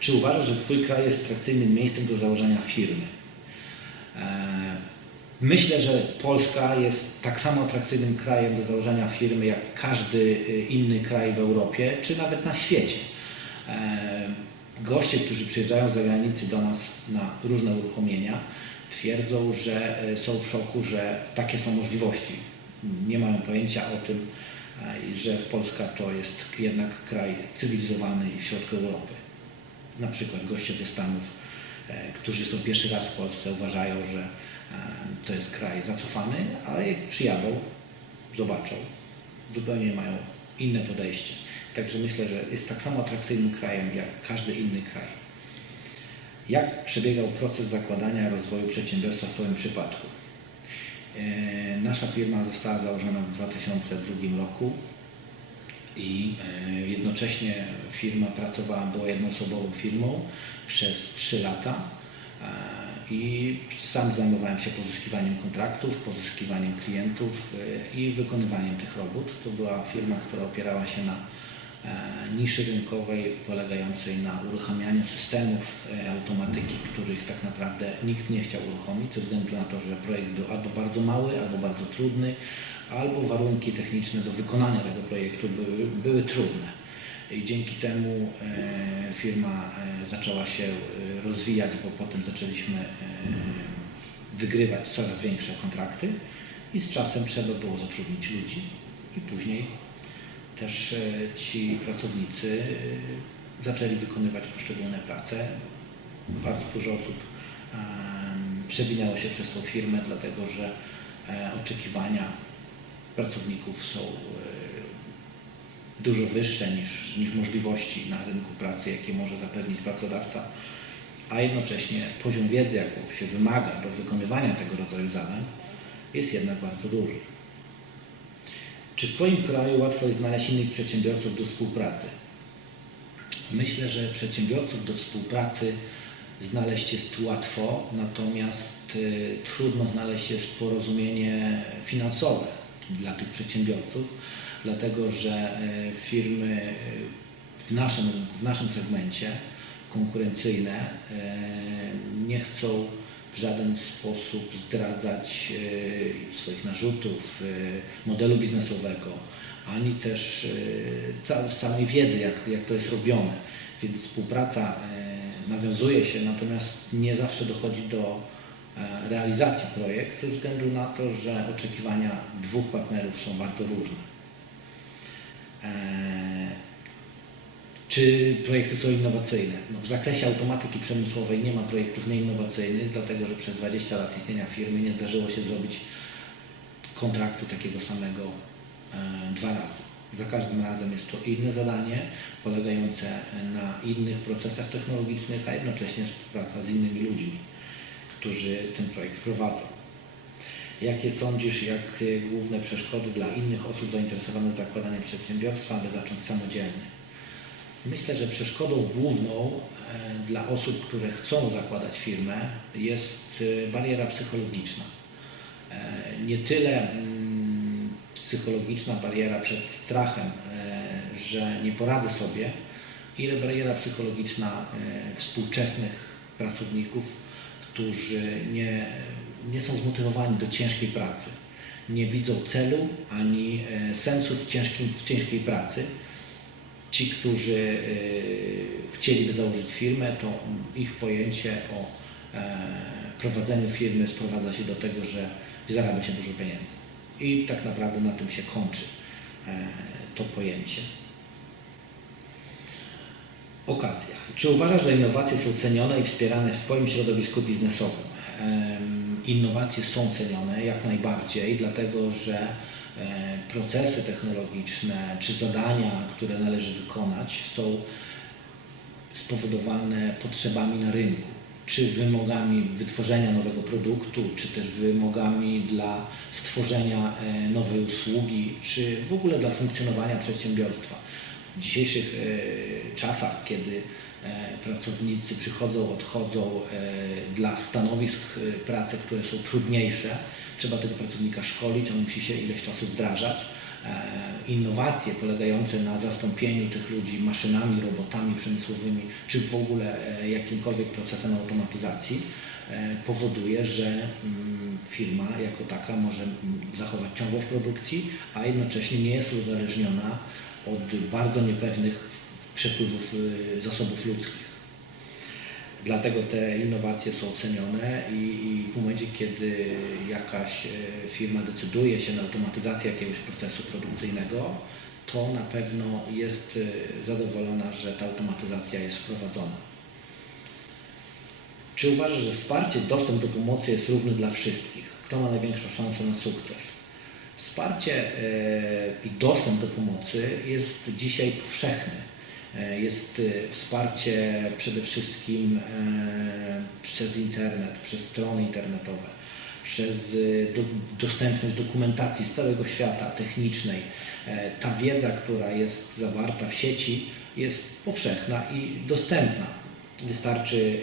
Czy uważasz, że Twój kraj jest atrakcyjnym miejscem do założenia firmy? E, Myślę, że Polska jest tak samo atrakcyjnym krajem do założenia firmy jak każdy y, inny kraj w Europie, czy nawet na świecie. E, Goście, którzy przyjeżdżają z zagranicy do nas na różne uruchomienia, twierdzą, że e, są w szoku, że takie są możliwości. Nie mają pojęcia o tym, e, że Polska to jest jednak kraj cywilizowany i w środku Europy. Na przykład goście ze Stanów, e, którzy są pierwszy raz w Polsce, uważają, że e, to jest kraj zacofany, ale jak przyjadą, zobaczą, zupełnie mają inne podejście. Także myślę, że jest tak samo atrakcyjnym krajem jak każdy inny kraj. Jak przebiegał proces zakładania rozwoju przedsiębiorstwa w Twoim przypadku? E, Nasza firma została założona w 2002 roku i e, jednocześnie firma pracowała, była jednoosobową firmą przez 3 lata e, i sam zajmowałem się pozyskiwaniem kontraktów, pozyskiwaniem klientów e, i wykonywaniem tych robót. To była firma, która opierała się na niszy rynkowej polegającej na uruchamianiu systemów e, automatyki, których tak naprawdę nikt nie chciał uruchomić ze względu na to, że projekt był albo bardzo mały, albo bardzo trudny, albo warunki techniczne do wykonania tego projektu były, były trudne. I dzięki temu e, firma e, zaczęła się e, rozwijać, bo potem zaczęliśmy e, wygrywać coraz większe kontrakty i z czasem trzeba było zatrudnić ludzi i później też e, ci pracownicy e, zaczęli wykonywać poszczególne prace. Bardzo dużo osób em, przewinęło się przez tą firmę, dlatego że e, oczekiwania pracowników są e, dużo wyższe niż, niż możliwości na rynku pracy, jakie może zapewnić pracodawca, a jednocześnie poziom wiedzy, jaką się wymaga do wykonywania tego rodzaju zadań, jest jednak bardzo duży. Czy w Twoim kraju łatwo jest znaleźć innych przedsiębiorców do współpracy? Myślę, że przedsiębiorców do współpracy znaleźć jest łatwo, natomiast y, trudno znaleźć jest porozumienie finansowe dla tych przedsiębiorców, dlatego że y, firmy y, w naszym rynku, w naszym segmencie konkurencyjne y, nie chcą w żaden sposób zdradzać y, swoich narzutów, y, modelu biznesowego, ani też ca- samej wiedzy, jak, jak to jest robione. Więc współpraca nawiązuje się, natomiast nie zawsze dochodzi do e, realizacji projektu ze względu na to, że oczekiwania dwóch partnerów są bardzo różne. E, Czy projekty są innowacyjne? No w zakresie automatyki przemysłowej nie ma projektów nieinnowacyjnych, dlatego że przez 20 lat istnienia firmy nie zdarzyło się zrobić kontraktu takiego samego e, dwa razy. Za każdym razem jest to inne zadanie, polegające na innych procesach technologicznych, a jednocześnie współpraca z innymi ludźmi, którzy ten projekt prowadzą. Jakie sądzisz, jak e, główne przeszkody dla innych osób zainteresowanych zakładaniem przedsiębiorstwa, aby zacząć samodzielnie? Myślę, że przeszkodą główną e, dla osób, które chcą zakładać firmę, jest e, bariera psychologiczna. E, Nie tyle mm, psychologiczna bariera przed strachem, że nie poradzę sobie, ile bariera psychologiczna współczesnych pracowników, którzy nie, nie są zmotywowani do ciężkiej pracy. Nie widzą celu ani sensu w, ciężkim, w ciężkiej pracy ci, którzy y, chcieliby założyć firmę, to ich pojęcie o e, prowadzeniu firmy sprowadza się do tego, że zarabia się dużo pieniędzy. I tak naprawdę na tym się kończy e, to pojęcie. Okazja. Czy uważasz, że innowacje są cenione i wspierane w Twoim środowisku biznesowym? Innowacje są cenione jak najbardziej, dlatego że procesy technologiczne czy zadania, które należy wykonać, są spowodowane potrzebami na rynku, czy wymogami wytworzenia nowego produktu, czy też wymogami dla stworzenia e, nowej usługi, czy w ogóle dla funkcjonowania przedsiębiorstwa. W dzisiejszych e, czasach, kiedy e, pracownicy przychodzą, odchodzą e, dla stanowisk e, pracy, które są trudniejsze, trzeba tego pracownika szkolić, on musi się ileś czasu wdrażać. innowacje polegające na zastąpieniu tych ludzi maszynami, robotami przemysłowymi, czy w ogóle e, jakimkolwiek procesem automatyzacji, e, powoduje, że mm, firma jako taka może mm, zachować ciągłość produkcji, a jednocześnie nie jest uzależniona od bardzo niepewnych przepływów y, zasobów ludzkich. Dlatego te innowacje są cenione i, i w momencie, kiedy jakaś e, firma decyduje się na automatyzację jakiegoś procesu produkcyjnego, to na pewno jest e, zadowolona, że ta automatyzacja jest wprowadzona. Czy uważasz, że wsparcie, dostęp do pomocy jest równy dla wszystkich? Kto ma największą szansę na sukces? Wsparcie e, i dostęp do pomocy jest dzisiaj powszechny. E, Jest e, wsparcie przede wszystkim e, przez internet, przez strony internetowe, przez do, dostępność dokumentacji z całego świata technicznej. Ta wiedza, która jest zawarta w sieci, jest powszechna i dostępna. Wystarczy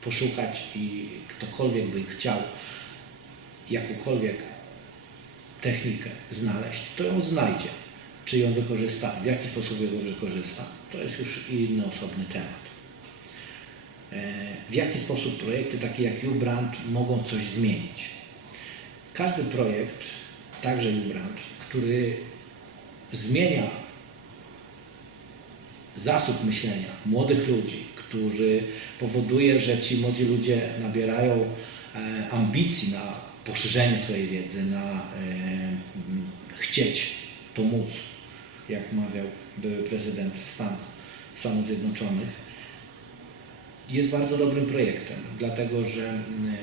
poszukać i ktokolwiek by chciał jakąkolwiek technikę znaleźć, to ją znajdzie. Czy ją wykorzysta, w jaki sposób ją wykorzysta, to jest już inny osobny temat. E, W jaki sposób projekty takie jak uBrand mogą coś zmienić? Każdy projekt, także uBrand, który zmienia zasób myślenia młodych ludzi, który powoduje, że ci młodzi ludzie nabierają e, ambicji na poszerzenie swojej wiedzy, na e, chcieć to móc, jak mawiał były prezydent Stan, Stanów Zjednoczonych, jest bardzo dobrym projektem, dlatego że m,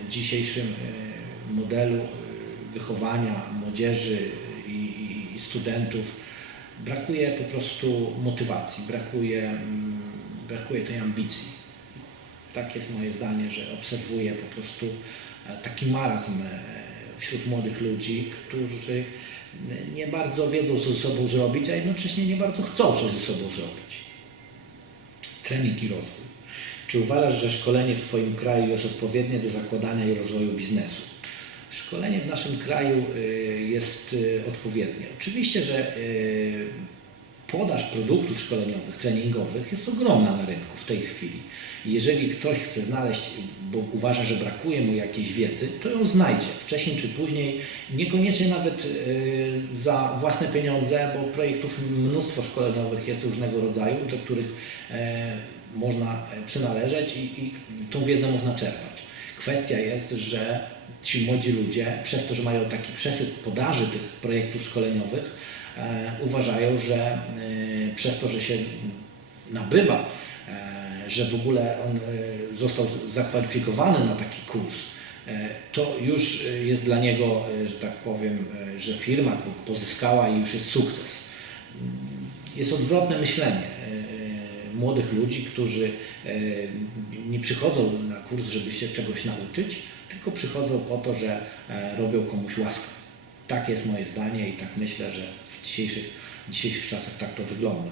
dzisiejszym e, modelu e, wychowania młodzieży i, studentów brakuje po prostu motywacji, brakuje, brakuje tej ambicji. Tak jest moje zdanie, że obserwuję po prostu e, taki marazm wśród młodych ludzi, którzy nie bardzo wiedzą, co ze sobą zrobić, a jednocześnie nie bardzo chcą coś ze sobą zrobić. Trening i rozwój. Czy uważasz, że szkolenie w Twoim kraju jest odpowiednie do zakładania i rozwoju biznesu? Szkolenie w naszym kraju y, jest y, odpowiednie. Oczywiście, że y, podaż produktów szkoleniowych, treningowych jest ogromna na rynku w tej chwili. Jeżeli ktoś chce znaleźć, bo uważa, że brakuje mu jakiejś wiedzy, to ją znajdzie wcześniej czy później, niekoniecznie nawet y, za własne pieniądze, bo projektów mnóstwo szkoleniowych jest różnego rodzaju, do których e, można e, przynależeć i, i tą wiedzę można czerpać. Kwestia jest, że ci młodzi ludzie, przez to, że mają taki przesyt podaży tych projektów szkoleniowych, e, uważają, że e, przez to, że się nabywa, e, że w ogóle on e, został zakwalifikowany na taki kurs, e, to już e, jest dla niego, e, że tak powiem, e, że firma pozyskała i już jest sukces. Jest odwrotne myślenie e, młodych ludzi, którzy e, nie przychodzą na kurs, żeby się czegoś nauczyć, tylko przychodzą po to, że e, robią komuś łaskę. Tak jest moje zdanie i tak myślę, że w dzisiejszych, w dzisiejszych czasach tak to wygląda.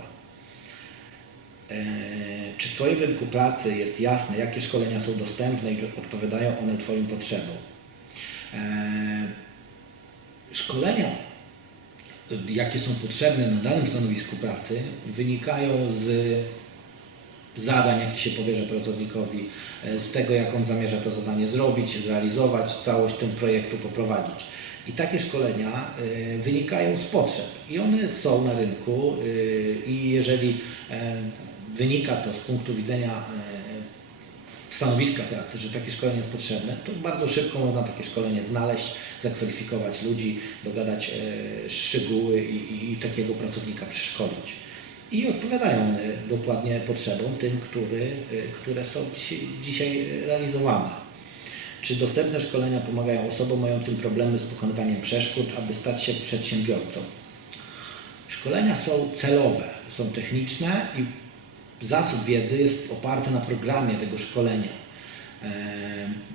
E, Czy w Twoim rynku pracy jest jasne, jakie szkolenia są dostępne i czy odpowiadają one Twoim potrzebom? E, Szkolenia, jakie są potrzebne na danym stanowisku pracy, wynikają z zadań, jakie się powierza pracownikowi, e, z tego, jak on zamierza to zadanie zrobić, zrealizować, całość tym projektu poprowadzić. I takie szkolenia e, wynikają z potrzeb i one są na rynku e, i jeżeli e, wynika to z punktu widzenia e, stanowiska pracy, że takie szkolenie jest potrzebne, to bardzo szybko można takie szkolenie znaleźć, zakwalifikować ludzi, dogadać e, szczegóły i, i, takiego pracownika przeszkolić. I odpowiadają one dokładnie potrzebom tym, który, które są dzisiaj, dzisiaj realizowane. Czy dostępne szkolenia pomagają osobom mającym problemy z pokonywaniem przeszkód, aby stać się przedsiębiorcą? Szkolenia są celowe, są techniczne i zasób wiedzy jest oparty na programie tego szkolenia. E,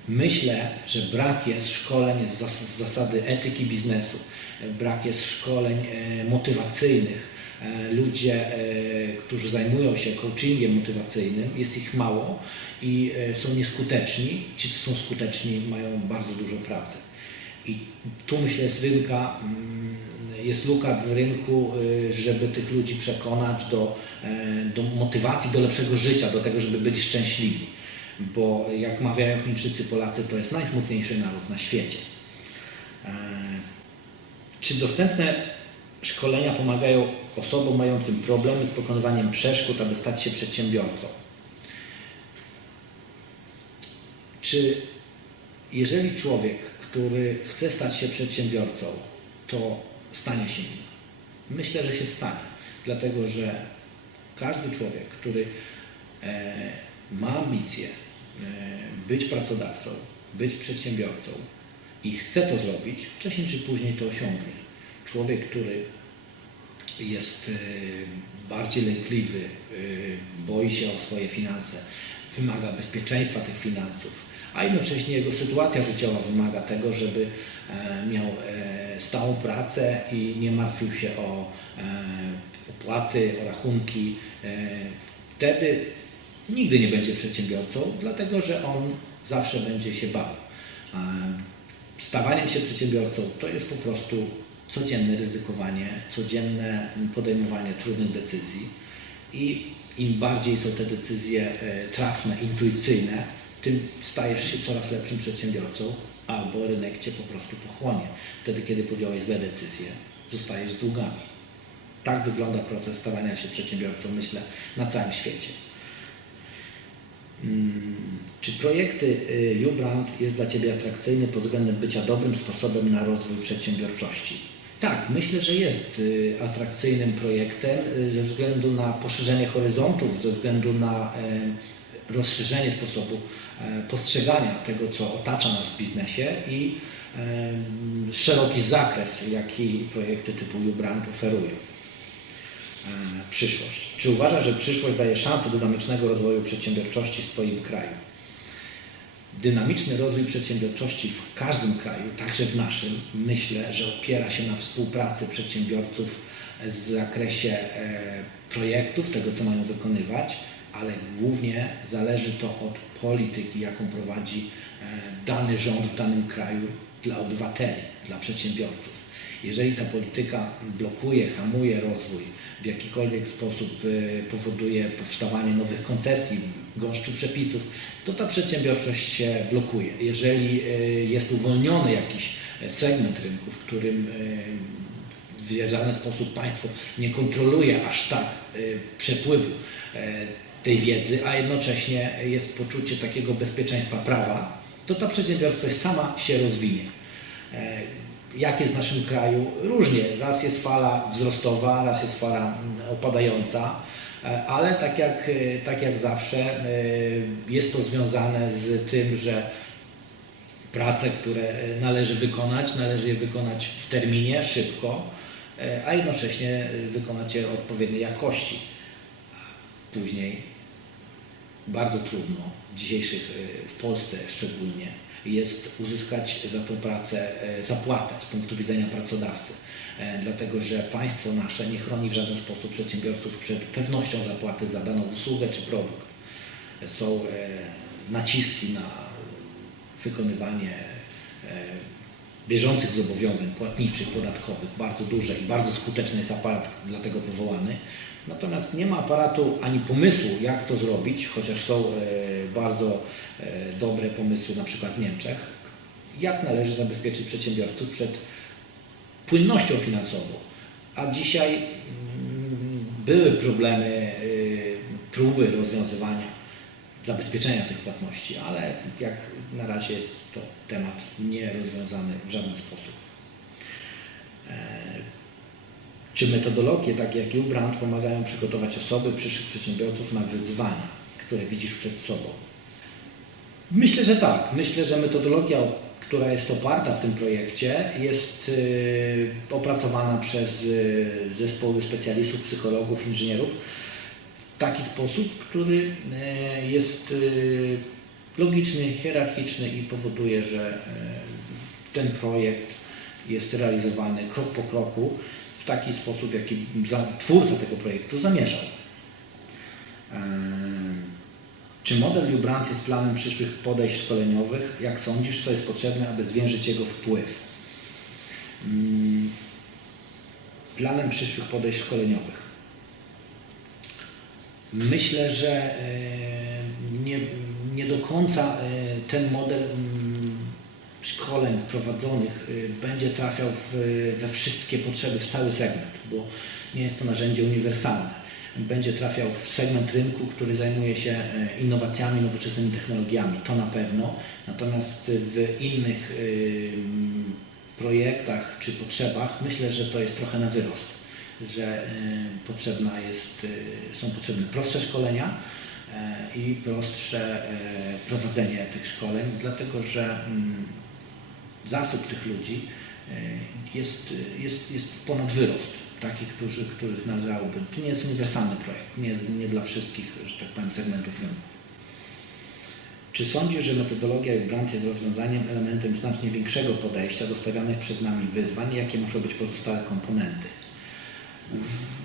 Myślę, że brak jest szkoleń z zas- z zasady etyki biznesu, e, brak jest szkoleń e, motywacyjnych. E, Ludzie, e, którzy zajmują się coachingiem motywacyjnym, jest ich mało i e, są nieskuteczni. Ci, co są skuteczni, mają bardzo dużo pracy. I tu myślę jest rynka, mm, jest luka w rynku, żeby tych ludzi przekonać do, do motywacji, do lepszego życia, do tego, żeby byli szczęśliwi. Bo jak mawiają Chińczycy, Polacy, to jest najsmutniejszy naród na świecie. Czy dostępne szkolenia pomagają osobom mającym problemy z pokonywaniem przeszkód, aby stać się przedsiębiorcą? Czy jeżeli człowiek, który chce stać się przedsiębiorcą, to stanie się nim? Myślę, że się stanie, dlatego że każdy człowiek, który e, ma ambicje e, być pracodawcą, być przedsiębiorcą i chce to zrobić, wcześniej czy później to osiągnie. Człowiek, który jest e, bardziej lękliwy, e, boi się o swoje finanse, wymaga bezpieczeństwa tych finansów, a jednocześnie jego sytuacja życiowa wymaga tego, żeby e, miał stałą pracę i nie martwił się o opłaty, o rachunki. Wtedy nigdy nie będzie przedsiębiorcą, dlatego że on zawsze będzie się bał. Stawaniem się przedsiębiorcą to jest po prostu codzienne ryzykowanie, codzienne podejmowanie trudnych decyzji i im bardziej są te decyzje e, trafne, intuicyjne, tym stajesz się coraz lepszym przedsiębiorcą albo rynek cię po prostu pochłonie. Wtedy, kiedy podjąłeś złe decyzje, zostajesz z długami. Tak wygląda proces stawania się przedsiębiorcą, myślę, na całym świecie. Mm, Czy projekty y, uBrand jest dla Ciebie atrakcyjny pod względem bycia dobrym sposobem na rozwój przedsiębiorczości? Tak, myślę, że jest y, atrakcyjnym projektem y, ze względu na poszerzenie horyzontów, ze względu na e, rozszerzenie sposobu e, postrzegania tego, co otacza nas w biznesie i szeroki zakres, jaki projekty typu uBrand oferują e, przyszłość. Czy uważasz, że przyszłość daje szansę dynamicznego rozwoju przedsiębiorczości w Twoim kraju? Dynamiczny rozwój przedsiębiorczości w każdym kraju, także w naszym, myślę, że opiera się na współpracy przedsiębiorców w zakresie e, projektów, tego co mają wykonywać, ale głównie zależy to od polityki, jaką prowadzi e, dany rząd w danym kraju dla obywateli, dla przedsiębiorców. Jeżeli ta polityka blokuje, hamuje rozwój, w jakikolwiek sposób y, powoduje powstawanie nowych koncesji, gąszczu przepisów, to ta przedsiębiorczość się blokuje. Jeżeli y, jest uwolniony jakiś segment rynku, w którym y, w żaden sposób państwo nie kontroluje aż tak przepływu tej wiedzy, a jednocześnie jest poczucie takiego bezpieczeństwa prawa, to ta przedsiębiorstwość sama się rozwinie. Jak jest w naszym kraju? Różnie. Raz jest fala wzrostowa, raz jest fala mm, opadająca, e, ale tak jak, e, tak jak zawsze e, jest to związane z tym, że prace, które należy wykonać, należy je wykonać w terminie, szybko, a jednocześnie wykonać je odpowiedniej jakości. Później bardzo trudno, w dzisiejszych, w Polsce szczególnie, jest uzyskać za tą pracę e, zapłatę z punktu widzenia pracodawcy. E, Dlatego, że państwo nasze nie chroni w żaden sposób przedsiębiorców przed pewnością zapłaty za daną usługę czy produkt. Są e, naciski na wykonywanie bieżących zobowiązań płatniczych, podatkowych, bardzo duże i bardzo skuteczny jest aparat dla tego powołany. Natomiast nie ma aparatu ani pomysłu, jak to zrobić, chociaż są e, bardzo e, dobre pomysły, na przykład w Niemczech, jak należy zabezpieczyć przedsiębiorców przed płynnością finansową. A dzisiaj mm, były problemy, y, próby rozwiązywania, zabezpieczenia tych płatności, ale jak na razie jest to temat nierozwiązany w żaden sposób. Czy metodologie takie jak uBrand pomagają przygotować osoby, przyszłych przedsiębiorców na wyzwania, które widzisz przed sobą? Myślę, że tak. Myślę, że metodologia, która jest oparta w tym projekcie, jest y, opracowana przez y, zespoły specjalistów, psychologów, inżynierów w taki sposób, który y, jest logiczny, hierarchiczny i powoduje, że ten projekt jest realizowany krok po kroku w taki sposób, w jaki twórca tego projektu zamierzał. Em, Czy model uBrand jest planem przyszłych podejść szkoleniowych? Jak sądzisz, co jest potrzebne, aby zwiększyć jego wpływ? mm, planem przyszłych podejść szkoleniowych. Myślę, że e, nie, nie do końca e, ten model mm, szkoleń prowadzonych e, będzie trafiał w, we wszystkie potrzeby, w cały segment, bo nie jest to narzędzie uniwersalne. Będzie trafiał w segment rynku, który zajmuje się e, innowacjami, nowoczesnymi technologiami, to na pewno. Natomiast w innych em, projektach czy potrzebach myślę, że to jest trochę na wyrost, że e, potrzebna jest, e, są potrzebne prostsze szkolenia e, i prostsze prowadzenie tych szkoleń, dlatego że mm, zasób tych ludzi e, jest, jest, jest ponad wyrost. Takich, którzy, których należałoby. To nie jest uniwersalny projekt, nie jest nie dla wszystkich, że tak powiem, segmentów rynku. Czy sądzisz, że metodologia i brand jest rozwiązaniem, elementem znacznie większego podejścia do stawianych przed nami wyzwań? Jakie muszą być pozostałe komponenty?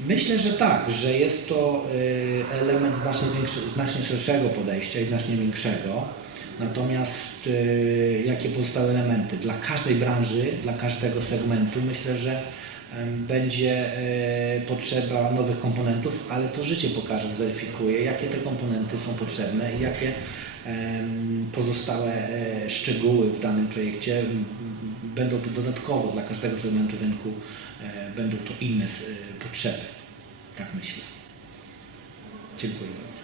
Myślę, że tak, że jest to y, element znacznie, większy, znacznie szerszego podejścia i znacznie większego. Natomiast y, jakie pozostałe elementy? Dla każdej branży, dla każdego segmentu myślę, że będzie y, potrzeba nowych komponentów, ale to życie pokaże, zweryfikuje, jakie te komponenty są potrzebne i jakie pozostałe e, szczegóły w danym projekcie będą dodatkowo dla każdego segmentu rynku, e, będą to inne e, potrzeby. Tak myślę. Dziękuję bardzo.